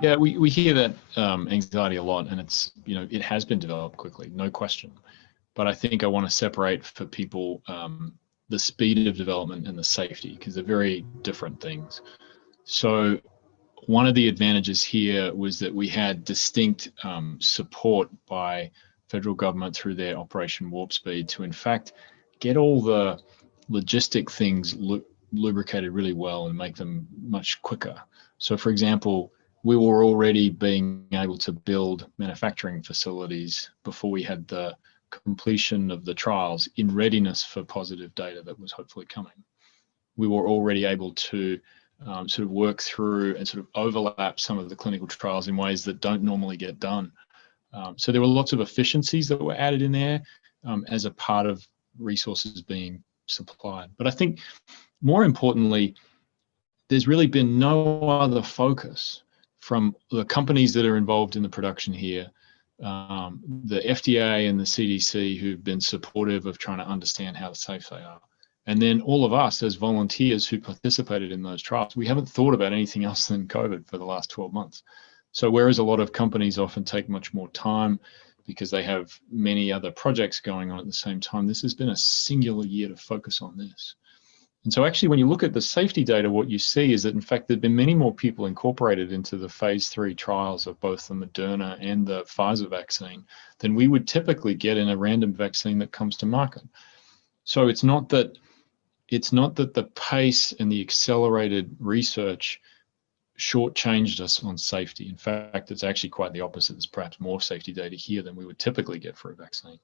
Yeah, we hear that anxiety a lot, and it's, it has been developed quickly, no question. But I think I want to separate for people the speed of development and the safety, because they're very different things. So one of the advantages here was that we had distinct support by federal government through their Operation Warp Speed to, in fact, get all the logistic things lubricated really well and make them much quicker. So, for example, we were already being able to build manufacturing facilities before we had the completion of the trials in readiness for positive data that was hopefully coming. We were already able to sort of work through and sort of overlap some of the clinical trials in ways that don't normally get done. So there were lots of efficiencies that were added in there as a part of resources being supplied. But I think more importantly, there's really been no other focus from the companies that are involved in the production here, the FDA and the CDC, who've been supportive of trying to understand how safe they are. And then all of us as volunteers who participated in those trials, we haven't thought about anything else than COVID for the last 12 months. So whereas a lot of companies often take much more time because they have many other projects going on at the same time, this has been a singular year to focus on this. And so actually, when you look at the safety data, what you see is that, in fact, there've been many more people incorporated into the phase 3 trials of both the Moderna and the Pfizer vaccine than we would typically get in a random vaccine that comes to market. So it's not that the pace and the accelerated research shortchanged us on safety. In fact, it's actually quite the opposite. There's perhaps more safety data here than we would typically get for a vaccine.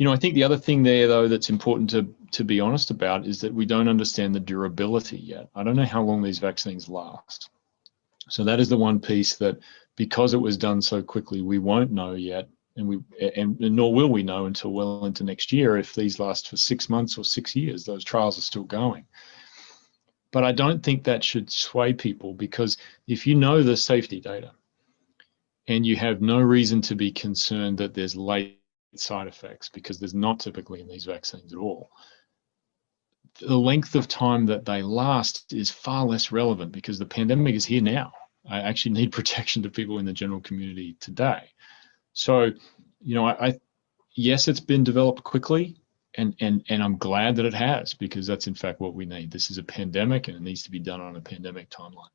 I think the other thing there, though, that's important to be honest about is that we don't understand the durability yet. I don't know how long these vaccines last. So that is the one piece that, because it was done so quickly, we won't know yet, and nor will we know until well into next year if these last for 6 months or 6 years. Those trials are still going. But I don't think that should sway people, because if you know the safety data and you have no reason to be concerned that there's late side effects, because there's not typically in these vaccines at all, the length of time that they last is far less relevant, because the pandemic is here now. I actually need protection to people in the general community today. So, yes, it's been developed quickly, and I'm glad that it has, because that's in fact what we need. This is a pandemic, and it needs to be done on a pandemic timeline.